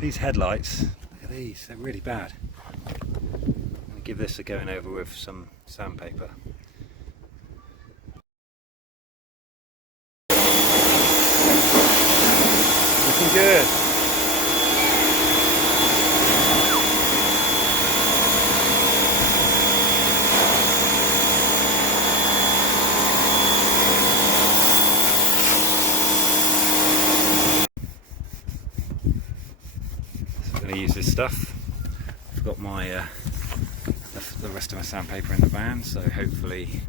These headlights, look at these, they're really bad. I'm going to give this a going over with some sandpaper. Looking good. I'm going to use this stuff. I've got my the rest of my sandpaper in the van, so hopefully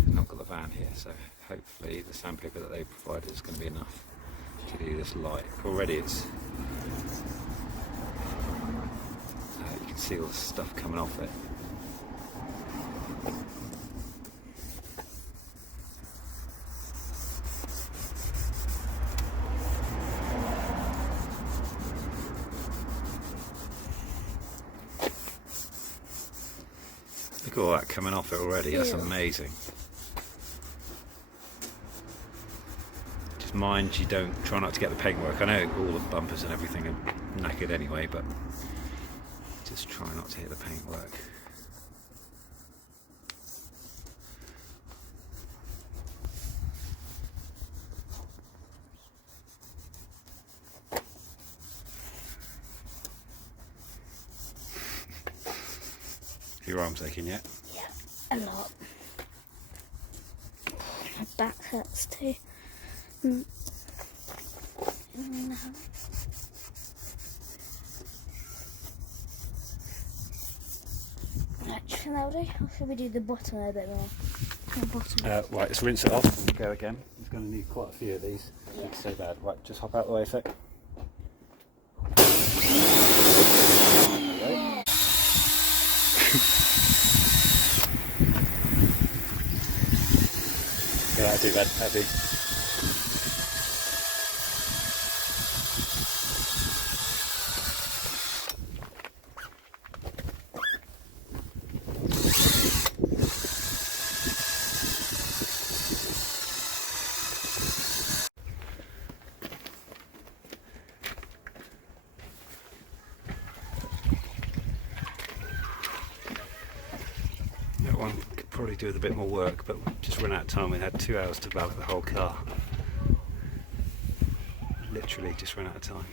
I've not got the van here, so hopefully the sandpaper that they provided is going to be enough to do this light. Already it's you can see all the stuff coming off it. Look at all that coming off it already, that's amazing. Just mind you try not to get the paintwork. I know all the bumpers and everything are knackered anyway, but just try not to hit the paintwork. Your arm's aching yet? Yeah, a lot. My back hurts too. Actually, or should we do the bottom a bit more? Right, let's rinse it off and go again. It's going to need quite a few of these. Yeah. It's so bad. Right, just hop out the way a sec. Yeah, that'll do, bad. That'll do. That one could probably do with a bit more work, but we just run out of time. We had 2 hours to ballot the whole car. Literally just ran out of time.